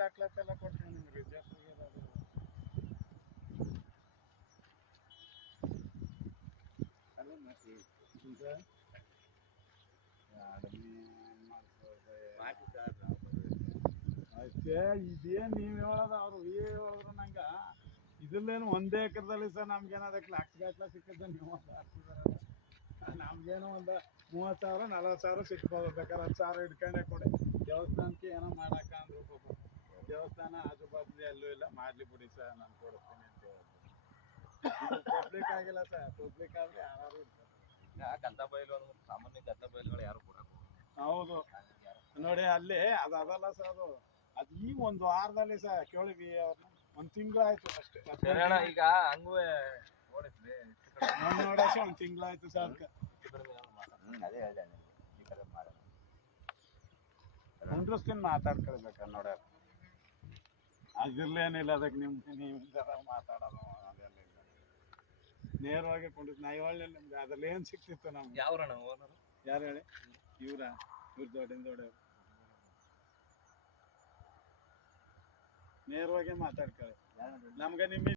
ದಾಖಲಾತಿ ಎಲ್ಲ ಕೊಡ್ತೀನಿ ನಿಮ್ಗೆ ಜಾಸ್ತಿಗೆ ಅಷ್ಟೇ ಇದೇನು ನೀವು ಹೇಳೋದು ಅವ್ರು ಹೇಳಿದ್ರು ನಂಗೆ ಇದ್ರಲ್ಲೇನು ಒಂದೇ ಎಕರೆದಲ್ಲಿ ಸರ್ ನಮ್ಗೇನಾದಕ್ಕೆ ಲಕ್ಷ ಸಿಕ್ಕಿದ್ದ ನೀವು ನಮ್ಗೇನೋ ಒಂದು 30,000 40,000 ಸಿಕ್ಬೋದು ಬೇಕಾದ್ರೆ 10,000 ಇಟ್ಕೊಂಡೇ ಕೊಡಿ ದೇವಸ್ಥಾನಕ್ಕೆ ಏನೋ ಮಾಡಾಕ ಅಂದ್ರು ಪಾಪ ದೇವಸ್ಥಾನ ಆಜು ಬಾಜು ಎಲ್ಲೂ ಇಲ್ಲ ಮಾಡ್ಲಿ ಬಿಡಿ ಸರ್ ನಾನು ಕೊಡಿಸ್ತೀನಿ ಅಂತ ಹೇಳಿದ್ರು ಪಬ್ಲಿಕ್ ಆಗಿಲ್ಲ ಸರ್ ಪಬ್ಲಿಕ್ ಆದ್ರೆ ಯಾರು ಇರ್ತಾರೆ ಗದ್ದ ಬಯಲು ಸಾಮಾನ್ಯ ಗದ್ದ ಬಯಲುಗಳು ಯಾರು ಕೂಡ ಹೌದು ನೋಡಿ ಅಲ್ಲಿ ಅದಲ್ಲ ಸರ್ ಅದು ಈಗ ಒಂದು ವಾರದಲ್ಲಿ ಸರ್ ಕೇಳಿದ್ವಿ ಅವ್ರನ್ನ ಒಂದು ತಿಂಗಳಾಯ್ತು ಅಷ್ಟೇ ಈಗ ಹಂಗೂ ನೋಡಿದ್ವಿ ನೋಡೋಕೆ ಒಂದು ತಿಂಗಳಾಯ್ತು ಸರ್ ಅದಕ್ಕೆ ಅದೇ ಹೇಳಿದೆ ಈ ಕಡೆ ಮಾಡೋಣ ಕುಂಡ್ರಸ್ತೀನಿ ಮಾತಾಡ್ಕೊಳ್ಬೇಕು ನೋಡ ಅದಿರ್ಲೇನಿಲ್ಲ ಅದಕ್ಕೆ ನೀವು ಮಾತಾಡೋದು ಅದೆಲ್ಲ ಇಲ್ಲ ನೇರವಾಗಿ ಕುಂಡ್ರಸ್ ನಾ ಹೇಳಿ ನಿಮ್ಗೆ ಅದ್ರಲ್ಲಿ ಏನು ಸಿಕ್ತಿತ್ತು ನಮ್ಗೆ ಯಾವ್ರಣ ಓನರು ಯಾರು ಹೇಳಿ ಇವ್ರ ದೊಡ್ಡವ್ರು ನೇರವಾಗಿ ಮಾತಾಡ್ಕೊಳ್ಳಿ ನಮ್ಗೆ ನಿಮ್ಮ